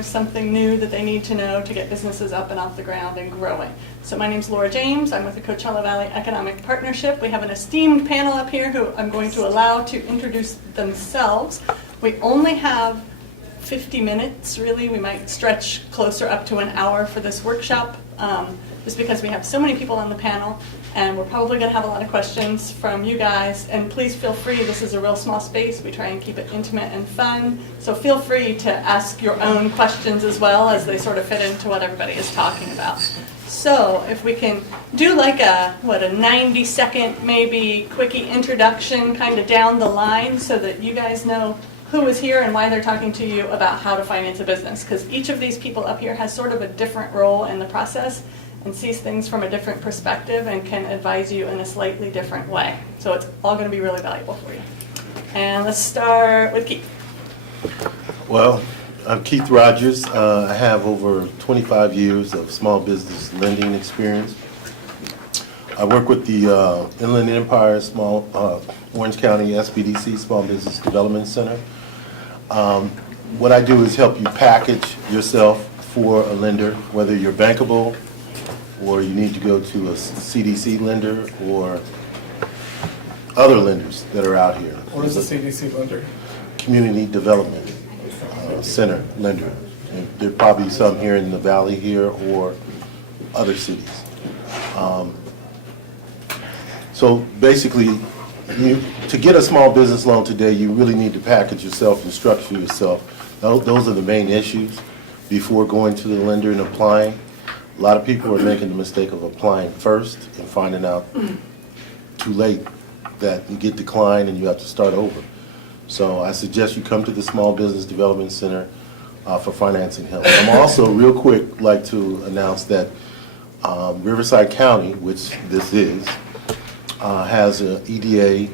there's something new that they need to know to get businesses up and off the ground and growing. So my name's Laura James. I'm with the Coachella Valley Economic Partnership. We have an esteemed panel up here who I'm going to allow to introduce themselves. We only have 50 minutes, really. We might stretch closer up to an hour for this workshop, just because we have so many people on the panel, and we're probably going to have a lot of questions from you guys. And please feel free, this is a real small space. We try and keep it intimate and fun. So feel free to ask your own questions as well, as they sort of fit into what everybody is talking about. So if we can do like a 90-second maybe quickie introduction kind of down the line, so that you guys know who is here and why they're talking to you about how to finance a business. Because each of these people up here has sort of a different role in the process and sees things from a different perspective and can advise you in a slightly different way. So it's all going to be really valuable for you. And let's start with Keith. Well, I'm Keith Rogers. I have over 25 years of small business lending experience. I work with the Inland Empire Orange County SBDC Small Business Development Center. What I do is help you package yourself for a lender, whether you're bankable or you need to go to a CDC lender or other lenders that are out here. What is a CDC lender? Community Development Center lender. And there are probably some here in the valley here or other cities. So basically, to get a small business loan today, you really need to package yourself and structure yourself. Those are the main issues before going to the lender and applying. A lot of people are making the mistake of applying first and finding out too late that you get declined and you have to start over. So I suggest you come to the Small Business Development Center for financing help. I'm also, real quick, like to announce that Riverside County, which this is, has an EDA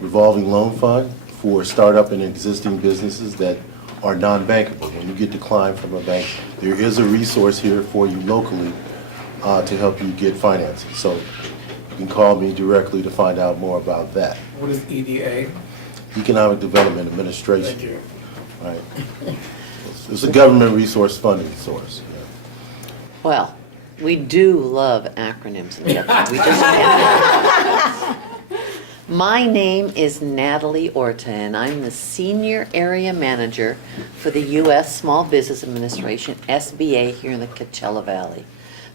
revolving loan fund for startup and existing businesses that are non-bankable. When you get declined from a bank, there is a resource here for you locally to help you get financing. So you can call me directly to find out more about that. What is EDA? Economic Development Administration. Thank you. Right. It's a government resource funding source. Yeah. Well, we do love acronyms. We just can't. My name is Natalie Orton. I'm the Senior Area Manager for the U.S. Small Business Administration, SBA, here in the Coachella Valley.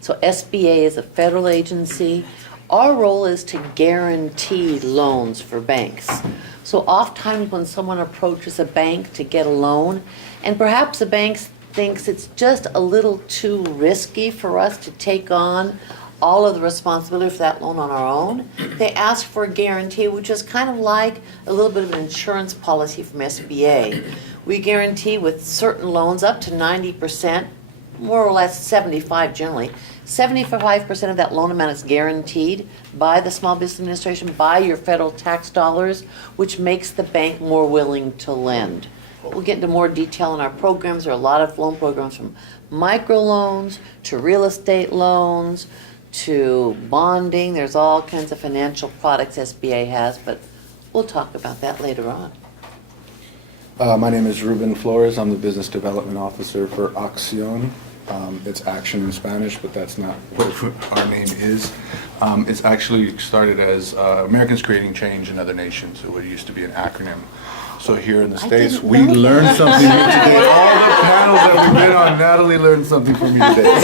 So SBA is a federal agency. Our role is to guarantee loans for banks. So oftentimes when someone approaches a bank to get a loan, and perhaps the bank thinks it's just a little too risky for us to take on all of the responsibility for that loan on our own, they ask for a guarantee, which is kind of like a little bit of an insurance policy from SBA. We guarantee with certain loans up to 90%, more or less 75 generally. 75% of that loan amount is guaranteed by the Small Business Administration, by your federal tax dollars, which makes the bank more willing to lend. We'll get into more detail in our programs. There are a lot of loan programs, from microloans to real estate loans to bonding. There's all kinds of financial products SBA has, but we'll talk about that later on. My name is Ruben Flores. I'm the Business Development Officer for Acción. It's action in Spanish, but that's not what our name is. It's actually started as Americans Creating Change in Other Nations. It used to be an acronym. So here in the States, we learned something new today. All the panels that we've been on, Natalie learned something from you today.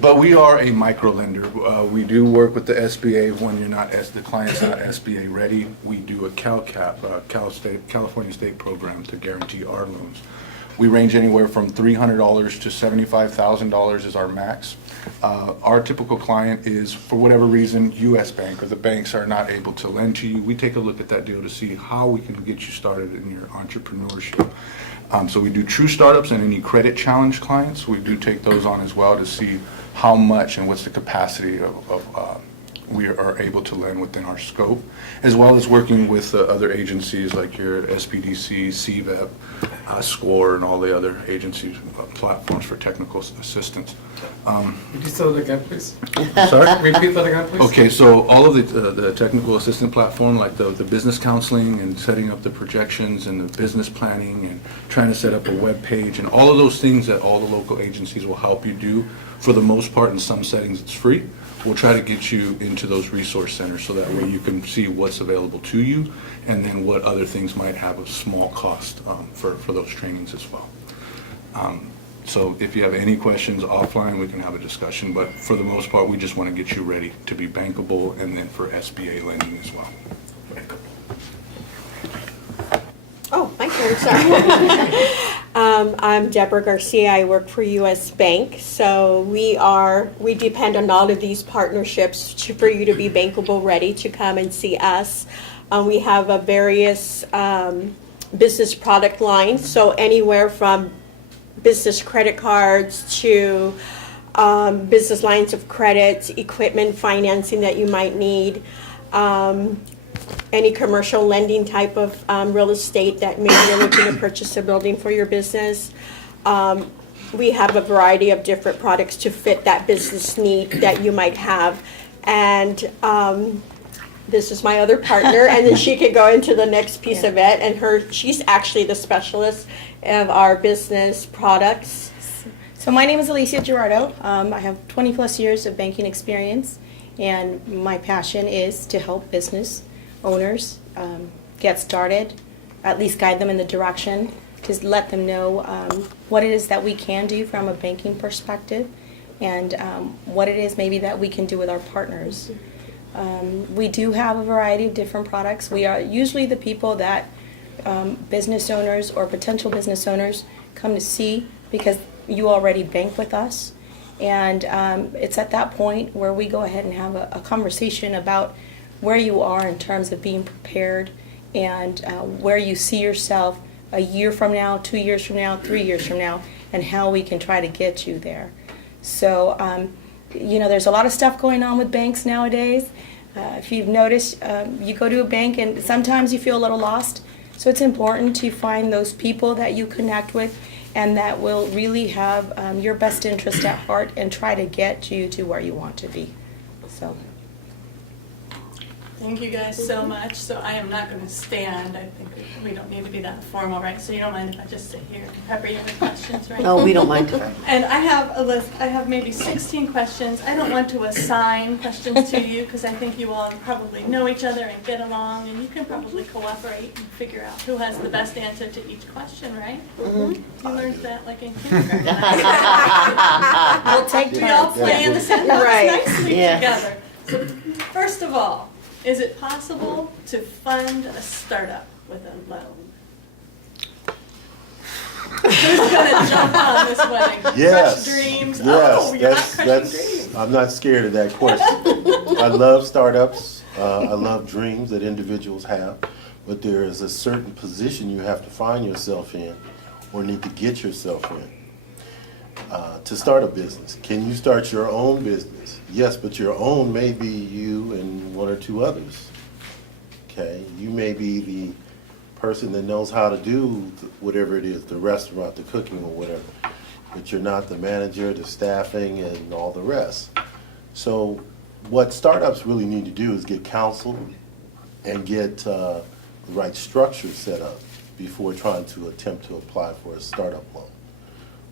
But we are a micro lender. We do work with the SBA when the client's not SBA ready. We do a CalCap, California State program to guarantee our loans. We range anywhere from $300 to $75,000 is our max. Our typical client is, for whatever reason, U.S. Bank or the banks are not able to lend to you. We take a look at that deal to see how we can get you started in your entrepreneurship. So we do true startups and any credit challenge clients. We do take those on as well to see how much and what's the capacity of we are able to lend within our scope, as well as working with other agencies like here at SBDC, CVEP, SCORE, and all the other agencies, platforms for technical assistance. Could you say that again, please? Sorry? Repeat that again, please. Okay, so all of the technical assistant platform, like the business counseling and setting up the projections and the business planning and trying to set up a web page and all of those things that all the local agencies will help you do, for the most part, in some settings it's free. We'll try to get you into those resource centers so that way you can see what's available to you and then what other things might have a small cost for those trainings as well. So if you have any questions offline, we can have a discussion, but for the most part, we just want to get you ready to be bankable and then for SBA lending as well. Oh, my turn, sorry. I'm Deborah Garcia. I work for U.S. Bank. So we depend on all of these partnerships for you to be bankable ready to come and see us. We have a various business product lines, so anywhere from business credit cards to business lines of credit, equipment financing that you might need, any commercial lending type of real estate that maybe you're looking to purchase a building for your business. We have a variety of different products to fit that business need that you might have. And this is my other partner, and then she could go into the next piece of it. And she's actually the specialist of our business products. So my name is Alisha Gerardo. I have 20 plus years of banking experience, and my passion is to help business owners get started, at least guide them in the direction, to let them know what it is that we can do from a banking perspective, and what it is maybe that we can do with our partners. We do have a variety of different products. We are usually the people that business owners or potential business owners come to see because you already bank with us. And it's at that point where we go ahead and have a conversation about where you are in terms of being prepared and where you see yourself a year from now, 2 years from now, 3 years from now, and how we can try to get you there. So, there's a lot of stuff going on with banks nowadays. If you've noticed, you go to a bank and sometimes you feel a little lost. So it's important to find those people that you connect with and that will really have your best interest at heart and try to get you to where you want to be. So. Thank you guys so much. So I am not going to stand. I think we don't need to be that formal, right? So you don't mind if I just sit here and pepper you with questions, right? Oh, we don't mind. And I have a list. I have maybe 16 questions. I don't want to assign questions to you because I think you all probably know each other and get along, and you can probably cooperate and figure out who has the best answer to each question, right? Mm-hmm. You learned that like in kindergarten. We'll take We all turns. play in the sandbox Right. nicely Yeah. together. So first of all, is it possible to fund a startup with a loan? Who's going to jump on this one and Yes. crush dreams? Yes, Oh, you're not crushing dreams. I'm not scared of that question. I love startups. I love dreams that individuals have, but there is a certain position you have to find yourself in or need to get yourself in to start a business. Can you start your own business? Yes, but your own may be you and one or two others. Okay, you may be the person that knows how to do whatever it is, the restaurant, the cooking, or whatever, but you're not the manager, the staffing, and all the rest. So what startups really need to do is get counsel and get the right structure set up before trying to attempt to apply for a startup loan.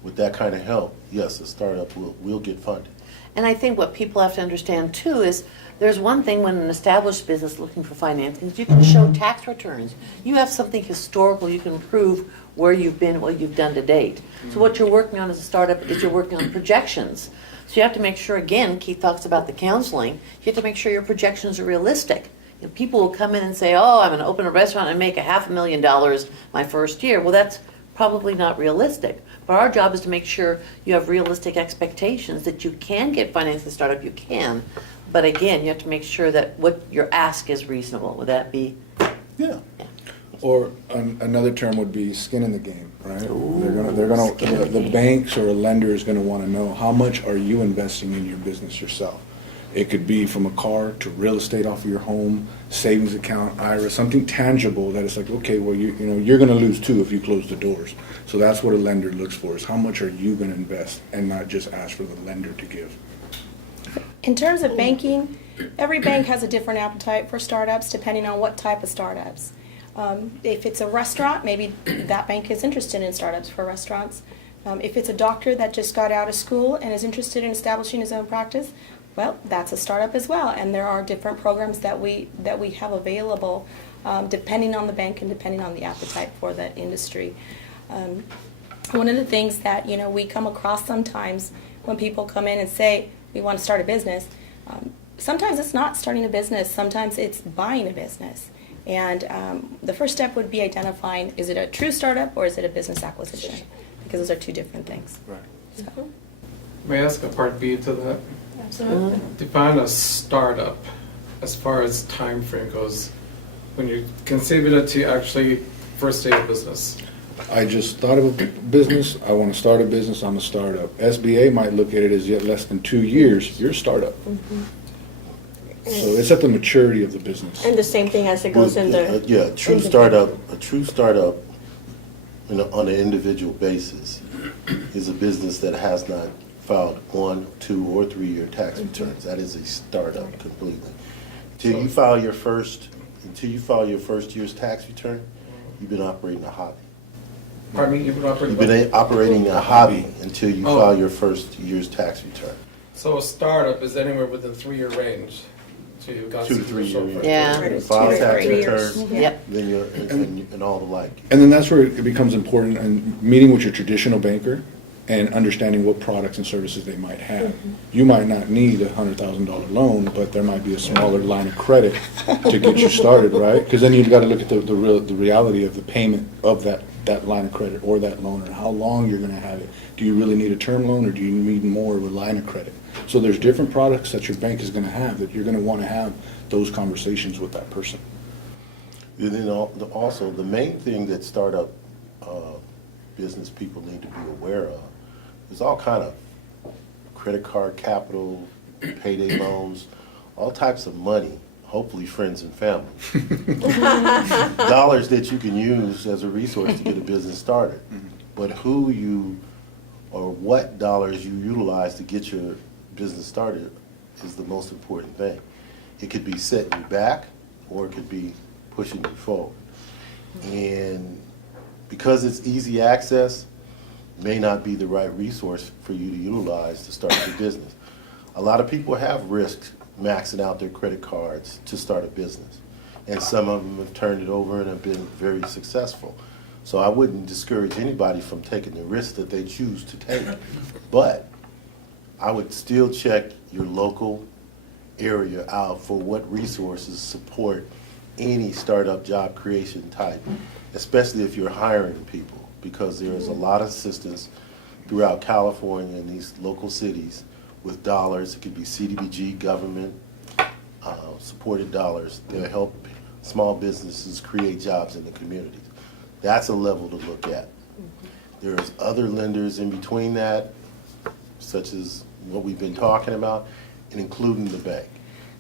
With that kind of help, yes, a startup will get funded. And I think what people have to understand too is there's one thing when an established business is looking for financing, you can show tax returns. You have something historical, you can prove where you've been, what you've done to date. So what you're working on as a startup is you're working on projections. So you have to make sure, again, Keith talks about the counseling, you have to make sure your projections are realistic. You know, people will come in and say, oh, I'm going to open a restaurant and make $500,000 my first year. Well, that's probably not realistic. But our job is to make sure you have realistic expectations that you can get financing to start up, you can. But again, you have to make sure that what your ask is reasonable. Would that be? Yeah. Or another term would be skin in the game, right? The banks or a lender is going to want to know how much are you investing in your business yourself. It could be from a car to real estate off of your home, savings account, IRA, something tangible that it's like, okay, well, you know, you're going to lose too if you close the doors. So that's what a lender looks for, is how much are you going to invest, and not just ask for the lender to give. In terms of banking, every bank has a different appetite for startups depending on what type of startups. If it's a restaurant, maybe that bank is interested in startups for restaurants. If it's a doctor that just got out of school and is interested in establishing his own practice, well, that's a startup as well. And there are different programs that we have available depending on the bank and depending on the appetite for that industry. One of the things that we come across sometimes when people come in and say we want to start a business, sometimes it's not starting a business, sometimes it's buying a business. And the first step would be identifying, is it a true startup or is it a business acquisition? Because those are two different things. Right. So. May I ask a part B to that? Absolutely. Define a startup as far as time frame goes. When you conceive it to actually first day of business. I just thought of a business, I want to start a business, I'm a startup. SBA might look at it as yet less than 2 years, you're a startup. So it's at the maturity of the business. And the same thing as it goes in the... Yeah, a true startup on an individual basis is a business that has not filed 1, 2, or 3 year tax returns. That is a startup completely. Until you file your first year's tax return, you've been operating a hobby. Pardon me, you've been operating... You've been operating a hobby until you file your first year's tax return. So a startup is anywhere within 3 year range. So you've got 2 to 3 years. Yeah. You file 2 to tax 3 return, years. Yep. then you're, and all the like. And then that's where it becomes important, and meeting with your traditional banker and understanding what products and services they might have. You might not need a $100,000 loan, but there might be a smaller line of credit to get you started, right? Because then you've got to look at the reality of the payment of that line of credit or that loan, or how long you're going to have it. Do you really need a term loan, or do you need more of a line of credit? So there's different products that your bank is going to have that you're going to want to have those conversations with that person. And then also, the main thing that startup business people need to be aware of is all kind of credit card capital, payday loans, all types of money, hopefully friends and family. Dollars that you can use as a resource to get a business started. But who you or what dollars you utilize to get your business started is the most important thing. It could be setting you back, or it could be pushing you forward. And because it's easy access, may not be the right resource for you to utilize to start your business. A lot of people have risked maxing out their credit cards to start a business, and some of them have turned it over and have been very successful. So I wouldn't discourage anybody from taking the risk that they choose to take, but I would still check your local area out for what resources support any startup job creation type, especially if you're hiring people, because there is a lot of assistance throughout California and these local cities with dollars. It could be CDBG, government supported dollars that help small businesses create jobs in the communities. That's a level to look at. There's other lenders in between that, such as what we've been talking about, and including the bank.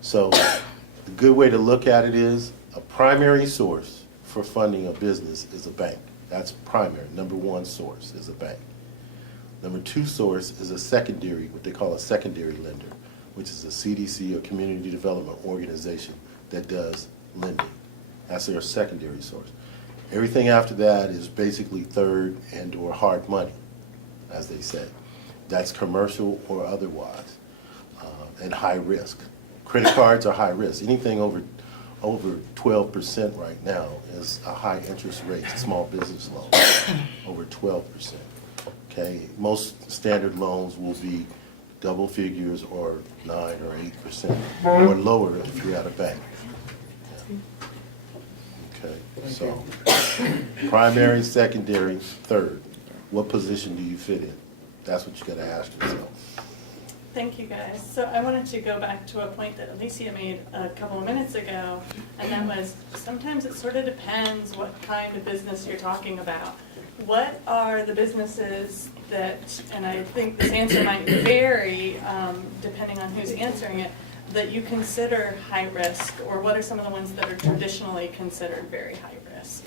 So the good way to look at it is a primary source for funding a business is a bank. That's primary. Number one source is a bank. Number two source is a secondary, what they call a secondary lender, which is a CDC or community development organization that does lending. That's their secondary source. Everything after that is basically third and or hard money, as they say. That's commercial or otherwise, and high risk. Credit cards are high risk. Anything over 12% right now is a high interest rate, small business loan, over 12%. Okay, most standard loans will be double figures or 9 or 8%, or lower if you're at a bank. Okay, so primary, secondary, third. What position do you fit in? That's what you got to ask yourself. Thank you, guys. So I wanted to go back to a point that Alisha made a couple of minutes ago, and that was sometimes it sort of depends what kind of business you're talking about. What are the businesses that, and I think this answer might vary depending on who's answering it, that you consider high risk, or what are some of the ones that are traditionally considered very high risk?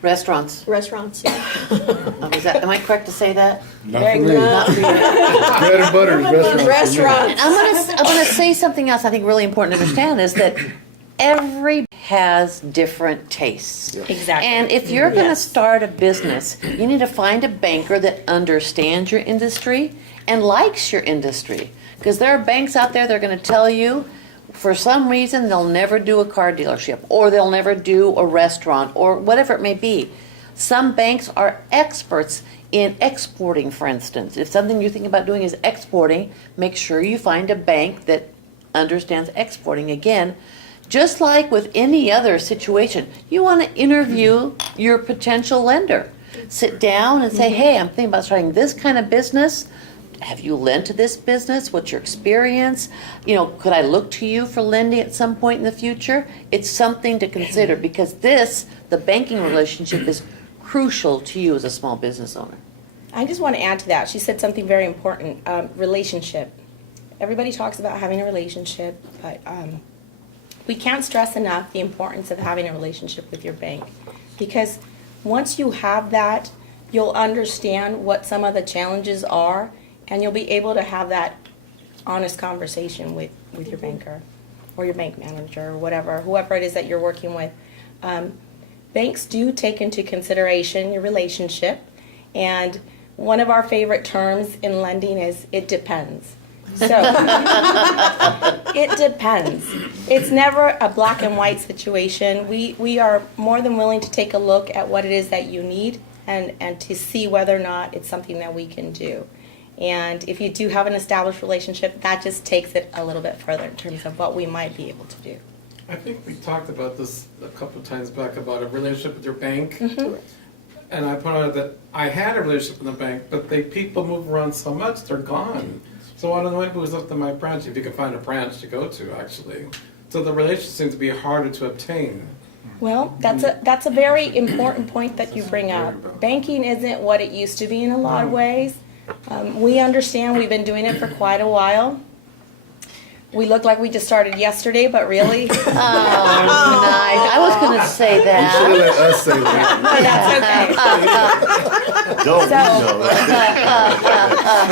Restaurants. Restaurants, yeah. Am I correct to say that? Not for me. Not for you. Bread and butter is restaurants. for me. Restaurants. I'm gonna say something else I think really important to understand is that every has different tastes. Exactly. And if you're gonna Yes. start a business, you need to find a banker that understands your industry and likes your industry. Because there are banks out there that are gonna tell you, for some reason, they'll never do a car dealership, or they'll never do a restaurant, or whatever it may be. Some banks are experts in exporting, for instance. If something you think about doing is exporting, make sure you find a bank that understands exporting. Again, just like with any other situation, you want to interview your potential lender. Sit down and say, hey, I'm thinking about starting this kind of business. Have you lent to this business? What's your experience? You know, could I look to you for lending at some point in the future? It's something to consider because the banking relationship is crucial to you as a small business owner. I just want to add to that. She said something very important, relationship. Everybody talks about having a relationship, but we can't stress enough the importance of having a relationship with your bank. Because once you have that, you'll understand what some of the challenges are, and you'll be able to have that honest conversation with your banker or your bank manager or whoever it is that you're working with. Banks do take into consideration your relationship, and one of our favorite terms in lending is it depends. So it depends. It's never a black and white situation. We are more than willing to take a look at what it is that you need and to see whether or not it's something that we can do. And if you do have an established relationship, that just takes it a little bit further in terms of what we might be able to do. I think we talked about this a couple of times back about a relationship with your bank. And I pointed out that I had a relationship with the bank, but people move around so much, they're gone. So I don't know if it was up to my branch, if you can find a branch to go to, actually. So the relationship seems to be harder to obtain. Well, that's a very important point that you bring up. Banking isn't what it used to be in a lot of ways. We understand we've been doing it for quite a while. We look like we just started yesterday, but really, Oh, nice. I was going to say You should have that. let us say that. no, that's okay. Don't So-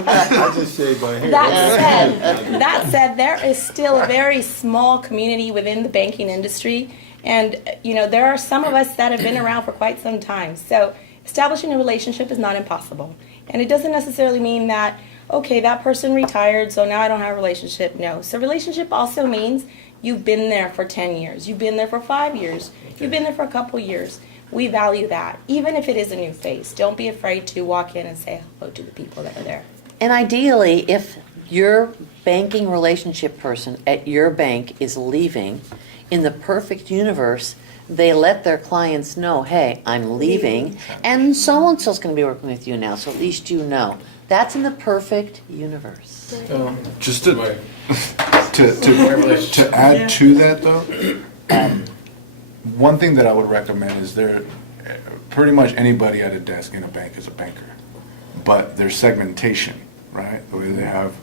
I just shaved my hair. That said, there is still a very small community within the banking industry, and there are some of us that have been around for quite some time. So establishing a relationship is not impossible, and it doesn't necessarily mean that okay, that person retired, so now I don't have a relationship. No, so relationship also means you've been there for 10 years, you've been there for 5 years, you've been there for a couple years. We value that, even if it is a new face. Don't be afraid to walk in and say hello to the people that are there. And ideally, if your banking relationship person at your bank is leaving, in the perfect universe, they let their clients know, hey, I'm leaving, and so-and-so's going to be working with you now, so at least you know. That's in the perfect universe. Just to Right. to add to that though, one thing that I would recommend is pretty much anybody at a desk in a bank is a banker, but there's segmentation, right? Where they have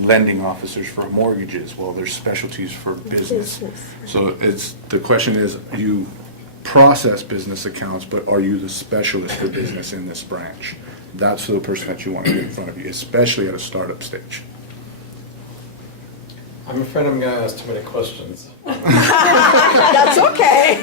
lending officers for mortgages, well, there's specialties for business. So the question is, you process business accounts, but are you the specialist for business in this branch? That's the person that you want to get in front of you, especially at a startup stage. I'm afraid I'm going to ask too many questions. That's okay.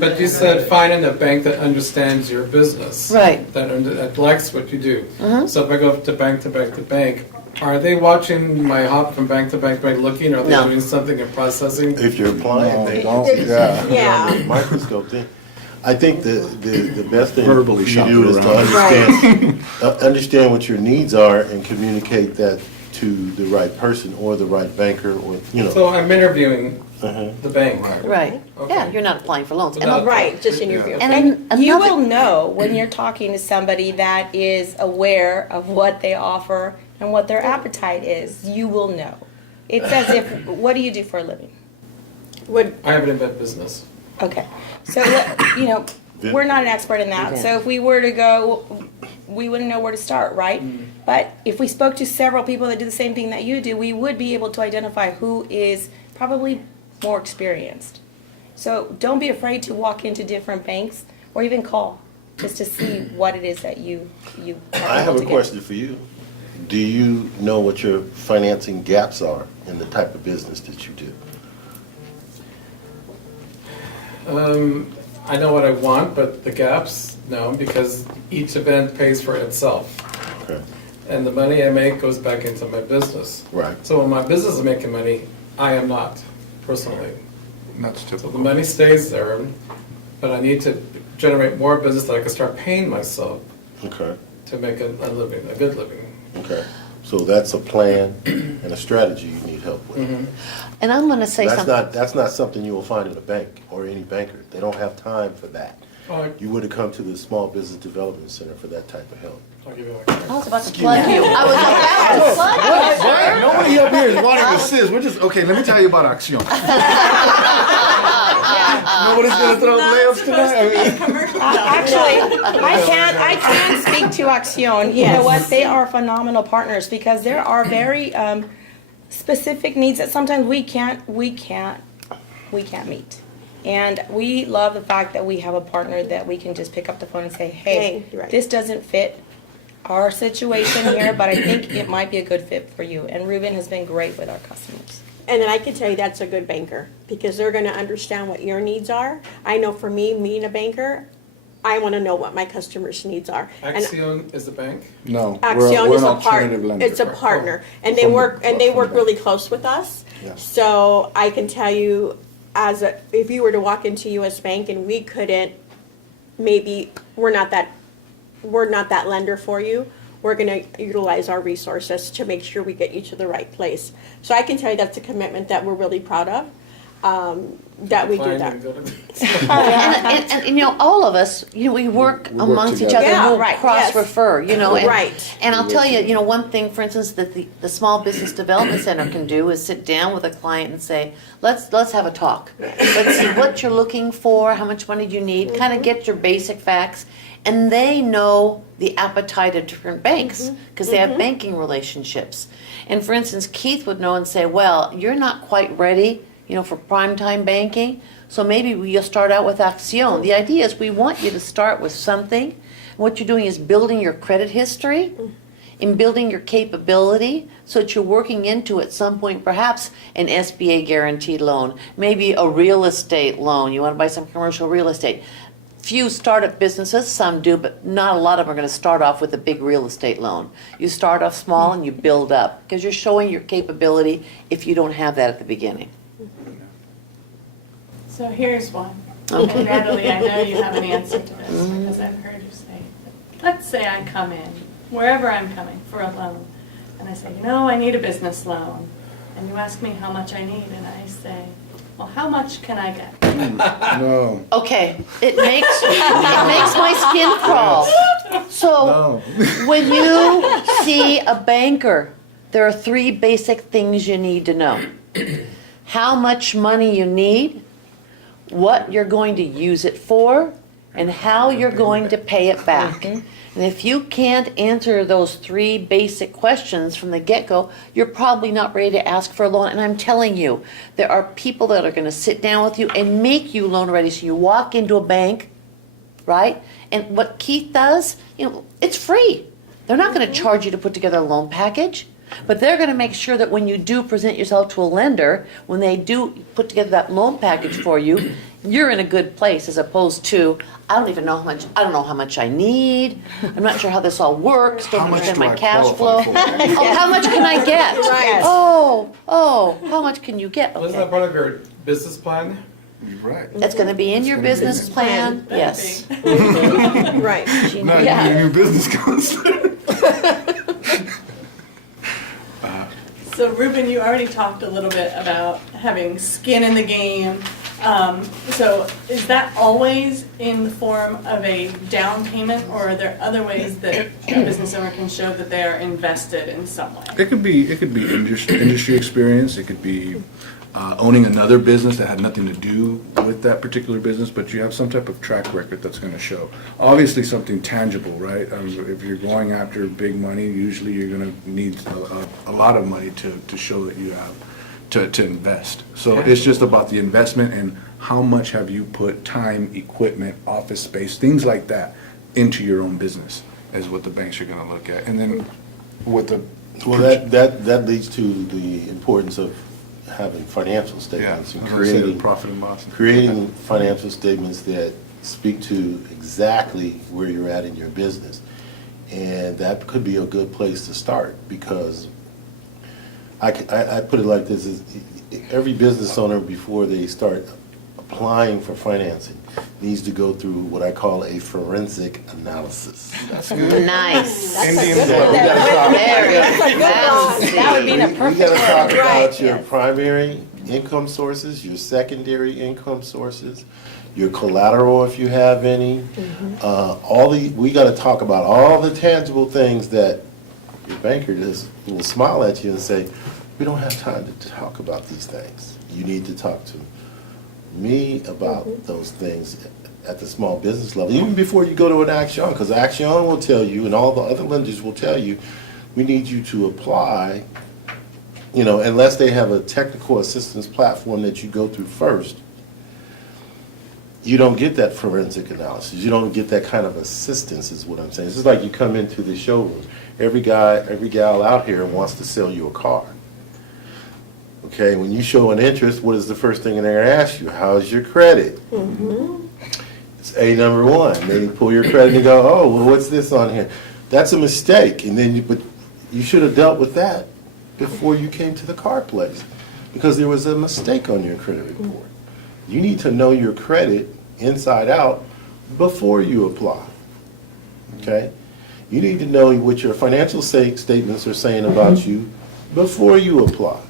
But you said finding a bank that understands your business. Right. That likes what you do. So if I go to bank to bank to bank, are they watching my hop from bank to bank, looking? Are they No. doing something and processing? If you're applying, they Yeah. microscope thing. I think the best thing Verbally you shop do is to around. understand what your needs are and communicate that to the right person or the right banker or So I'm interviewing the bank. Right. Okay. Yeah, you're not applying for loans. And Without- Right, just in your view. And You another- will know when you're talking to somebody that is aware of what they offer and what their appetite is. You will know. It's as if, what do you do for a living? I have an event business. Okay. So, we're not an expert in that. So if we were to go, we wouldn't know where to start, right? But if we spoke to several people that do the same thing that you do, we would be able to identify who is probably more experienced. So don't be afraid to walk into different banks or even call just to see what it is that you are I have able a to get. question for you. Do you know what your financing gaps are in the type of business that you do? I know what I want, but the gaps, no, because each event pays for itself. Okay. And the money I make goes back into my business. Right. So when my business is making money, I am not, personally. That's So the typical. money stays there, but I need to generate more business that I can start paying myself Okay. to make a living, a good living. Okay. So that's a plan and a strategy you need help with. And I'm going to say That's something. that's not something you will find in a bank or any banker. They don't have time for that. Oh, You would have come to the Small Business Development Center for that type of help. I'll give you I was about to plug you. I was about to plug you. Right, nobody up here is wanting to assist. We're just, okay, let me tell you about Acción. Nobody's gonna throw layups tonight? I mean- Commercial. Actually, I can speak to Acción. You know what? They are phenomenal partners because there are very specific needs that sometimes we can't meet. And we love the fact that we have a partner that we can just pick up the phone and say, hey, Hey, right. this doesn't fit our situation here, but I think it might be a good fit for you. And Ruben has been great with our customers. And then I can tell you that's a good banker because they're going to understand what your needs are. I know for me, being a banker, I want to know what my customers' needs are. And Acción is the bank? No, Acción we're is an a part. alternative lender. It's a partner, and they From the- work from the bank. really close with us. Yes. So I can tell you, if you were to walk into U.S. Bank and we couldn't, maybe we're not that lender for you. We're going to utilize our resources to make sure we get you to the right place. So I can tell you that's a commitment that we're really proud of. That we do Fine, that. you go to- And, you know, all of us, you know, we work We work amongst each together. other. Yeah, We'll right, cross-refer, you know. And, Right. And I'll tell you, you know, one thing, for instance, that the Small Business Development Center can do is sit down with a client and say, let's have a talk. Let's see what you're looking for, how much money do you need, kind of get your basic facts. And they know the appetite of different banks because they have banking relationships. And for instance, Keith would know and say, well, you're not quite ready, you know, for prime time banking. So maybe we'll start out with Acción. The idea is we want you to start with something. And what you're doing is building your credit history and building your capability so that you're working into at some point perhaps an SBA guaranteed loan, maybe a real estate loan. You want to buy some commercial real estate. Few startup businesses, some do, but not a lot of them are going to start off with a big real estate loan. You start off small and you build up because you're showing your capability if you don't have that at the beginning. So here's one. Okay. And Natalie, I know you have an answer to this because I've heard you say, let's say I come in, wherever I'm coming, for a loan, and I say, you know, I need a business loan. And you ask me how much I need, and I say, well, how much can I get? No, Okay, it makes my skin crawl. So no. when you see a banker, there are three basic things you need to know. How much money you need, what you're going to use it for, and how you're going to pay it back. And if you can't answer those three basic questions from the get-go, you're probably not ready to ask for a loan. And I'm telling you, there are people that are going to sit down with you and make you loan ready. So you walk into a bank, right? And what Keith does, you know, it's free. They're not going to charge you to put together a loan package. But they're going to make sure that when you do present yourself to a lender, when they do put together that loan package for you, you're in a good place as opposed to, I don't know how much I need. I'm not sure how this all works. Don't How much understand do my I cash flow. qualify for? Oh, how much can I get? Right. Oh, how much can you get? Wasn't that Okay. part of your business plan? You're right. That's going to be in your It's gonna be business plan. Better Yes. be. Right. Now Yeah. your business goes. So Ruben, you already talked a little bit about having skin in the game, So is that always in the form of a down payment, or are there other ways that a business owner can show that they are invested in some way? It could be industry experience. It could be owning another business that had nothing to do with that particular business, but you have some type of track record that's going to show. Obviously, something tangible, right? If you're going after big money, usually you're going to need a lot of money to show that you have to invest. So it's just about the investment and how much have you put time, equipment, office space, things like that into your own business is what the banks are going to look at. And then with the Well, that leads to the importance of having financial statements and creating profit and loss. creating financial statements that speak to exactly where you're at in your business. And that could be a good place to start, because I put it like this, is every business owner, before they start applying for financing, needs to go through what I call a forensic analysis. Nice. That's a good one. That would be in a We perfect gotta talk world. about Right, your yes. primary income sources, your secondary income sources, your collateral if you have any. We gotta talk about all the tangible things that your banker just will smile at you and say, we don't have time to talk about these things. You need to talk to me about those things at the small business level, even before you go to an Action, because Action will tell you, and all the other lenders will tell you, we need you to apply, unless they have a technical assistance platform that you go through first. You don't get that forensic analysis. You don't get that kind of assistance, is what I'm saying. It's just like you come into the showroom. Every guy, every gal out here wants to sell you a car. Okay, when you show an interest, what is the first thing they're going to ask you? How's your credit? It's A number one. Then you pull your credit and you go, oh, well, what's this on here? That's a mistake. And then but you should have dealt with that before you came to the car place, because there was a mistake on your credit report. You need to know your credit inside out before you apply. Okay? You need to know what your financial statements are saying about you before you apply.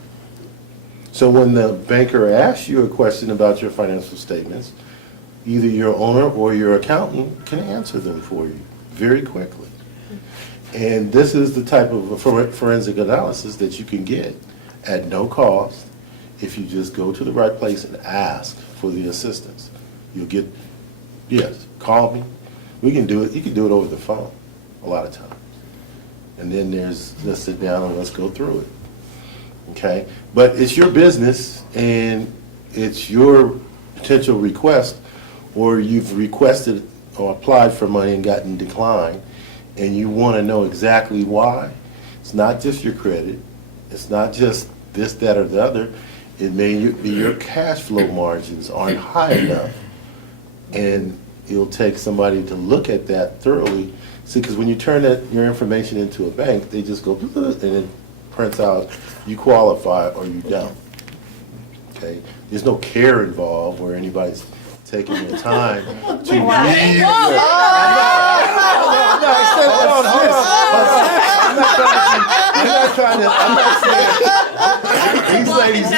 So when the banker asks you a question about your financial statements, either your owner or your accountant can answer them for you very quickly. And this is the type of forensic analysis that you can get at no cost if you just go to the right place and ask for the assistance. You'll get, yes, call me. We can do it. You can do it over the phone a lot of times. And then let's sit down and let's go through it. Okay? But it's your business, and it's your potential request, or you've requested or applied for money and gotten declined, and you want to know exactly why. It's not just your credit. It's not just this, that, or the other. It may be your cash flow margins aren't high enough. And it'll take somebody to look at that thoroughly. See, because when you turn your information into a bank, they just go, and it prints out, you qualify or you don't. Okay? There's no care involved where anybody's taking the time to read.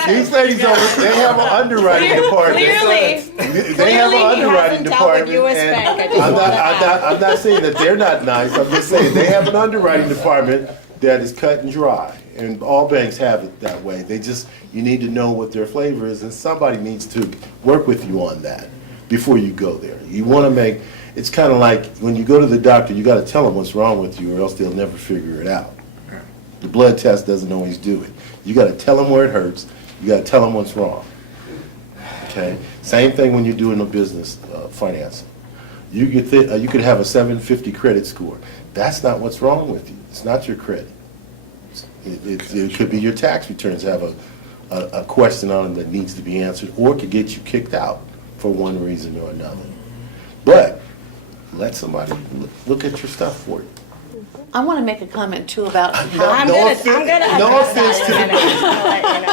These ladies over, they have an underwriting department. They have an underwriting department. And I'm not saying that they're not nice. I'm just saying they have an underwriting department that is cut and dry. And all banks have it that way. You need to know what their flavor is, and somebody needs to work with you on that before you go there. You want to it's kind of like when you go to the doctor, you got to tell them what's wrong with you, or else they'll never figure it out. The blood test doesn't always do it. You got to tell them where it hurts. You got to tell them what's wrong. Okay? Same thing when you're doing a business financing. You could have a 750 credit score. That's not what's wrong with you. It's not your credit. It could be your tax returns have a question on them that needs to be answered, or it could get you kicked out for one reason or another. But let somebody look at your stuff for you. I want to make a comment too about No offense to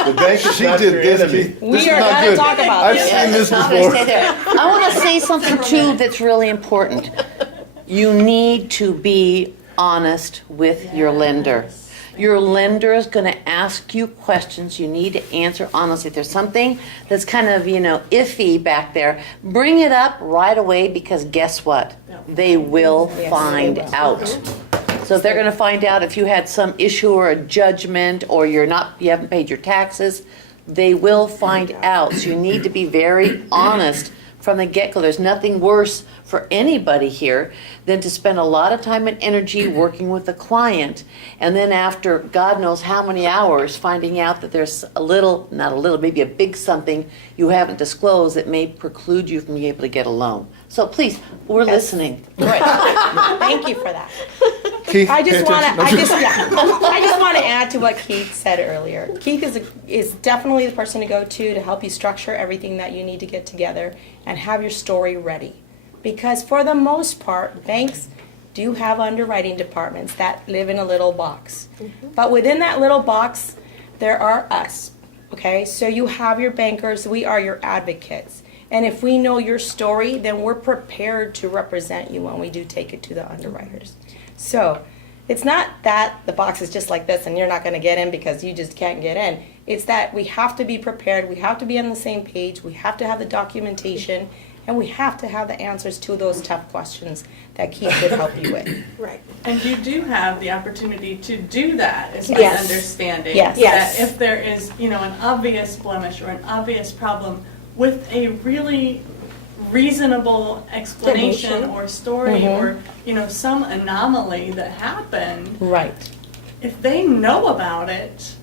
the bank is not your enemy. We are going to talk about I've this. seen this It's not gonna before. stay there. I want to say something too that's really important. You need to be honest with your lender. Your lender is going to ask you questions you need to answer honestly. If there's something that's kind of, iffy back there, bring it up right away, because guess what? They will find out. So if they're going to find out if you had some issue or a judgment, or you haven't paid your taxes, they will find out. So you need to be very honest from the get-go. There's nothing worse for anybody here than to spend a lot of time and energy working with a client, and then after God knows how many hours finding out that there's maybe a big something you haven't disclosed that may preclude you from being able to get a loan. So please, we're listening. Right. Thank you for that. Keith, I just pay want attention. to. I just want to add to what Keith said earlier. Keith is definitely the person to go to help you structure everything that you need to get together and have your story ready. Because for the most part, banks do have underwriting departments that live in a little box. But within that little box, there are us. Okay, so you have your bankers. We are your advocates. And if we know your story, then we're prepared to represent you when we do take it to the underwriters. So it's not that the box is just like this and you're not going to get in because you just can't get in. It's that we have to be prepared. We have to be on the same page. We have to have the documentation. And we have to have the answers to those tough questions that Keith would help you with. Right. And you do have the opportunity to do that, is my Yes. understanding. Yes. Yes. That if there is, an obvious blemish or an obvious problem with a really reasonable explanation Explanation. or story or, some anomaly that happened, Right. if they know about it,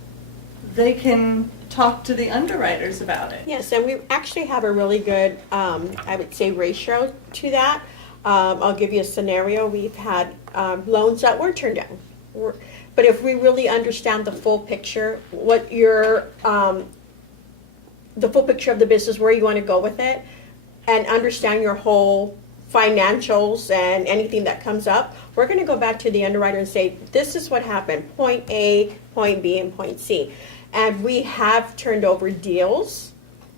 they can talk to the underwriters about it. Yes, and we actually have a really good, I would say, ratio to that. I'll give you a scenario. We've had loans that were turned down. But if we really understand the full picture, the full picture of the business, where you want to go with it, and understand your whole financials and anything that comes up, we're going to go back to the underwriter and say, this is what happened, point A, point B, and point C. And we have turned over deals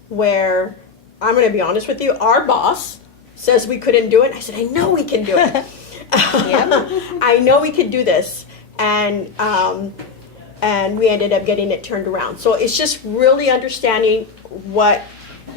where, I'm going to be honest with you, our boss says we couldn't do it. I said, I know we can do it. I know we could do this. And we ended up getting it turned around. So it's just really understanding what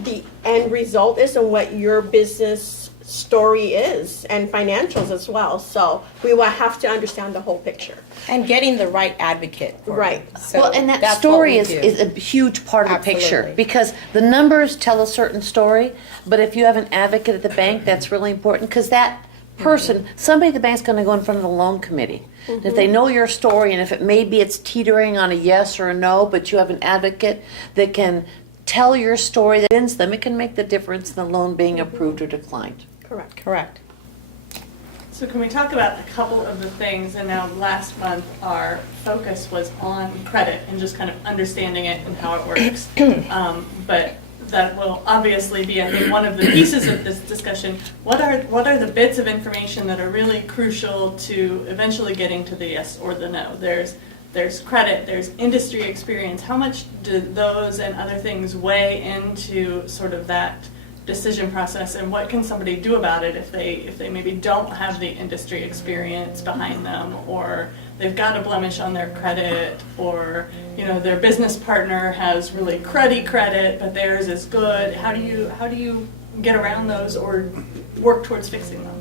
the end result is and what your business story is, and financials as well. So we will have to understand the whole picture. And getting the right advocate. For Right. it. So Well, and that that's story what we is do. a huge part of the picture, Absolutely. because the numbers tell a certain story, but if you have an advocate at the bank, that's really important, because that person, somebody at the bank's going to go in front of the loan committee. If they know your story, and if it's teetering on a yes or a no, but you have an advocate that can tell your story that wins them, it can make the difference in the loan being approved or declined. Correct. Correct. So can we talk about a couple of the things? And now last month, our focus was on credit and just kind of understanding it and how it works. But that will obviously be, I think, one of the pieces of this discussion. What are the bits of information that are really crucial to eventually getting to the yes or the no? There's credit, there's industry experience. How much do those and other things weigh into sort of that decision process, and what can somebody do about it if they maybe don't have the industry experience behind them, or they've got a blemish on their credit, or their business partner has really cruddy credit but theirs is good? How do you get around those or work towards fixing them?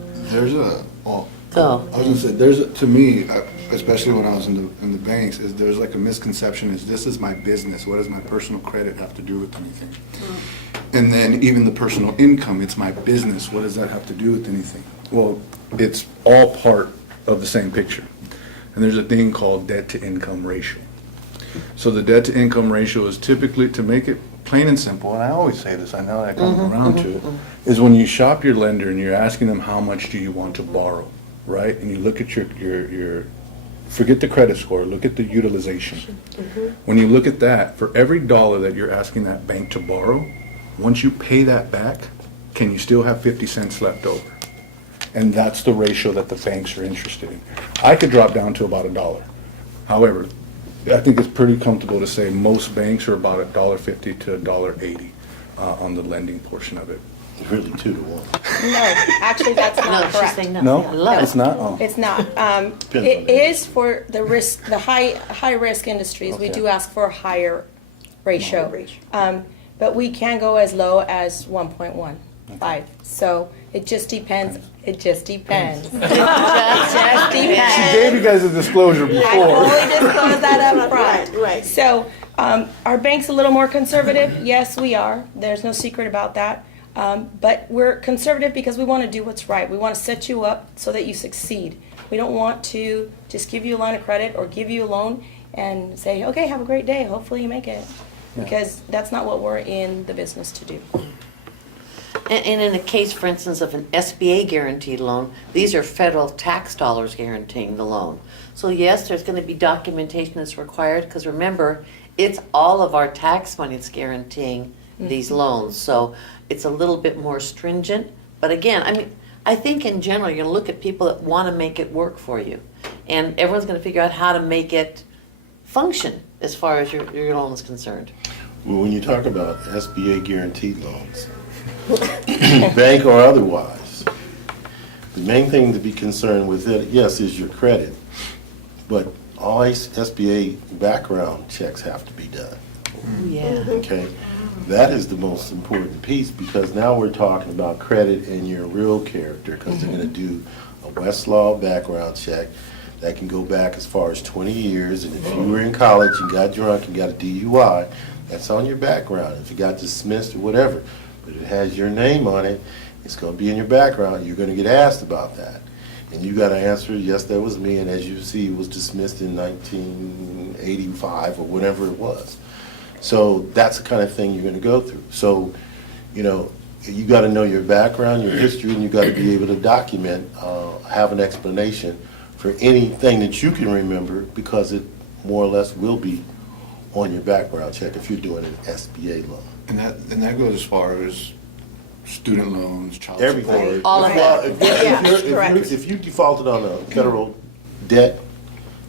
To me, especially when I was in the banks, there's like a misconception is this is my business. What does my personal credit have to do with anything? And then even the personal income, it's my business. What does that have to do with anything? Well, it's all part of the same picture. And there's a thing called debt to income ratio. So the debt to income ratio is typically, to make it plain and simple, and I always say this, I know I come around to it, is when you shop your lender and you're asking them how much do you want to borrow, right? And you look at your forget the credit score, look at the utilization. When you look at that, for every dollar that you're asking that bank to borrow, once you pay that back, can you still have 50 cents left over? And that's the ratio that the banks are interested in. I could drop down to about $1. However, I think it's pretty comfortable to say most banks are about $1.50 to $1.80 on the lending portion of it. Really 2-to-1. No, actually, that's No, not she's correct. saying no. No, I love it's it. not. Oh. It's not. Depends on It the is for the risk, the high risk industries. We Okay. do ask for a higher ratio. But we can go as low as 1.15. So it just depends. It just depends. It just She depends. gave you guys a disclosure I before. only disclose that up front. Right. So, our bank's a little more conservative. Yes, we are. There's no secret about that. But we're conservative because we want to do what's right. We want to set you up so that you succeed. We don't want to just give you a line of credit or give you a loan and say, okay, have a great day. Hopefully you make it. Because that's not what we're in the business to do. And in the case, for instance, of an SBA guaranteed loan, these are federal tax dollars guaranteeing the loan. So yes, there's going to be documentation that's required, because remember, it's all of our tax money that's guaranteeing these loans. So it's a little bit more stringent. But again, I mean, I think in general, you're going to look at people that want to make it work for you. And everyone's going to figure out how to make it function as far as your loan is concerned. Well, when you talk about SBA guaranteed loans, bank or otherwise, the main thing to be concerned with it, yes, is your credit, but all SBA background checks have to be done, Yeah. okay? That is the most important piece, because now we're talking about credit and your real character, because they're gonna do a Westlaw background check that can go back as far as 20 years, and if you were in college and got drunk and got a DUI, that's on your background. If you got dismissed or whatever, but it has your name on it, it's going to be in your background. You're going to get asked about that. And you got to answer, yes, that was me, and as you see, it was dismissed in 1985 or whatever it was. So that's the kind of thing you're going to go through. So, you know, you got to know your background, your history, and you got to be able to document, have an explanation for anything that you can remember, because it more or less will be on your background check if you're doing an SBA loan. And that goes as far as student loans, child Everything. support. All of that. If you defaulted on a federal debt,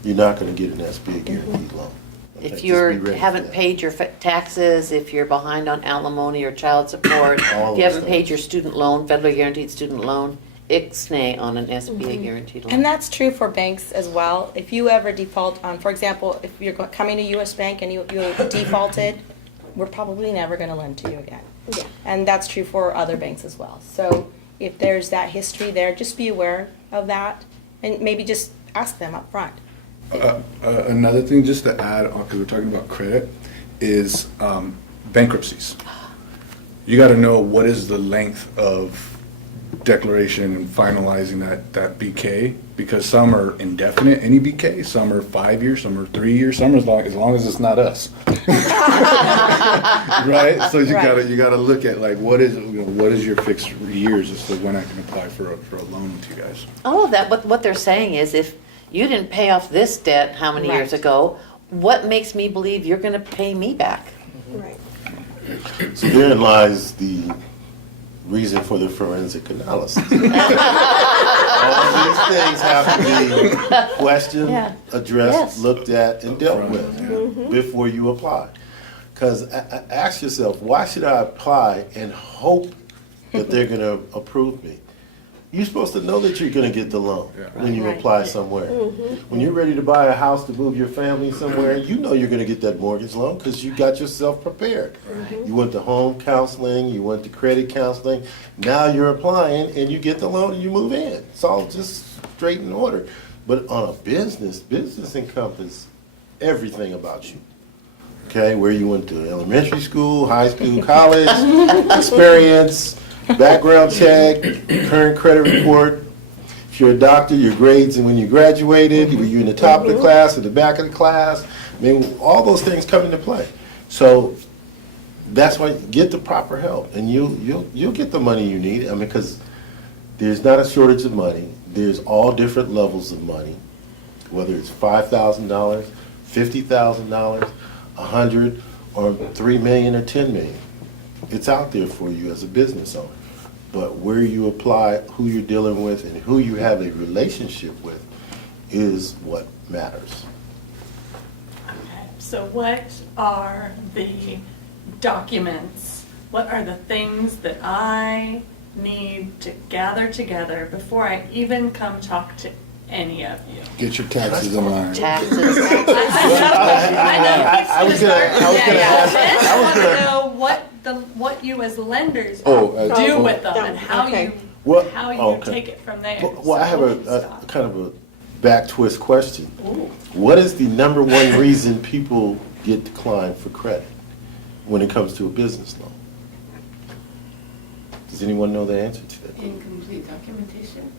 you're not going to get an SBA guaranteed loan. Okay, If just you be ready for haven't that. paid your taxes, if you're behind on alimony or child support, All if you those haven't paid things. your student loan, federally guaranteed student loan, ixnay on an SBA guaranteed loan. And that's true for banks as well. If you ever default on, for example, if you're coming to U.S. Bank and you defaulted, we're probably never going to lend to you again. Yeah. And that's true for other banks as well. So if there's that history there, just be aware of that and maybe just ask them up front. Another thing just to add on, because we're talking about credit, is bankruptcies. You got to know what is the length of declaration and finalizing that BK, because some are indefinite, any BK, some are 5 years, some are 3 years, some are as long as it's not us. Right? So you Right. gotta look at like what is your fixed years as to when I can apply for a loan with you guys. All of that, what they're saying is, if you didn't pay off this debt how many years Right. ago, what makes me believe you're going to pay me back? Right. So therein lies the reason for the forensic analysis. All these things have to be questioned, Yeah. addressed, Yes. looked at, and dealt with before you apply. Because ask yourself, why should I apply and hope that they're going to approve me? You're supposed to know that you're going to get the loan when you Right. apply somewhere. When you're ready to buy a house to move your family somewhere, you know you're going to get that mortgage loan because you got yourself prepared. You went to home counseling, you went to credit counseling. Now you're applying and you get the loan and you move in. It's all just straight in order. But on a business encompasses everything about you. Okay, where you went to elementary school, high school, college, experience, background check, current credit report. If you're a doctor, your grades and when you graduated, were you in the top of the class or the back of the class? I mean, all those things come into play. So that's why get the proper help, and you'll get the money you need. I mean, because there's not a shortage of money. There's all different levels of money, whether it's $5,000, $50,000, $100,000, or $3 million or $10 million. It's out there for you as a business owner. But where you apply, who you're dealing with, and who you have a relationship with is what matters. So what are the documents what are the things that I need to gather together before I even come talk to any of you? Get your taxes in line. Taxes. I was gonna ask. I want to know what you as lenders do with them and how you take it from there. Well, I have a kind of a back twist question. What is the number one reason people get declined for credit when it comes to a business loan? Does anyone know the answer to that? Incomplete documentation.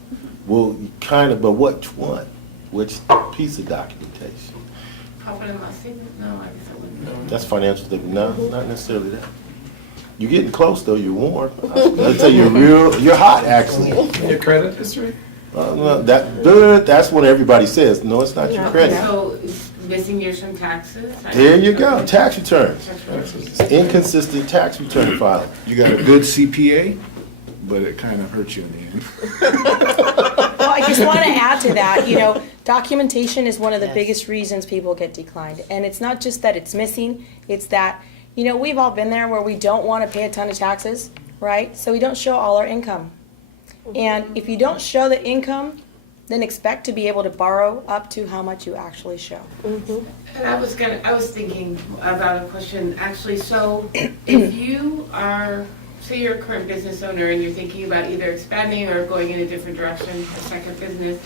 Well, kind of, but which one? Which piece of documentation? Profit and loss statement? No, I guess I wouldn't know. That's financial statement. No, not necessarily that. You're getting close though. You're warm. I'll tell you, you're hot actually. Your credit history? No, that's what everybody says. No, it's not your credit. So it's missing years from taxes? There you go. Tax returns. Inconsistent tax return filing. You got a good CPA, but it kind of hurts you in the end. Well, I just want to add to that, documentation is one of the biggest reasons people get declined. And it's not just that it's missing, it's that, we've all been there where we don't want to pay a ton of taxes, right? So we don't show all our income. And if you don't show the income, then expect to be able to borrow up to how much you actually show. And I was thinking about a question, actually. So if you are, say you're a current business owner and you're thinking about either expanding or going in a different direction, a second business,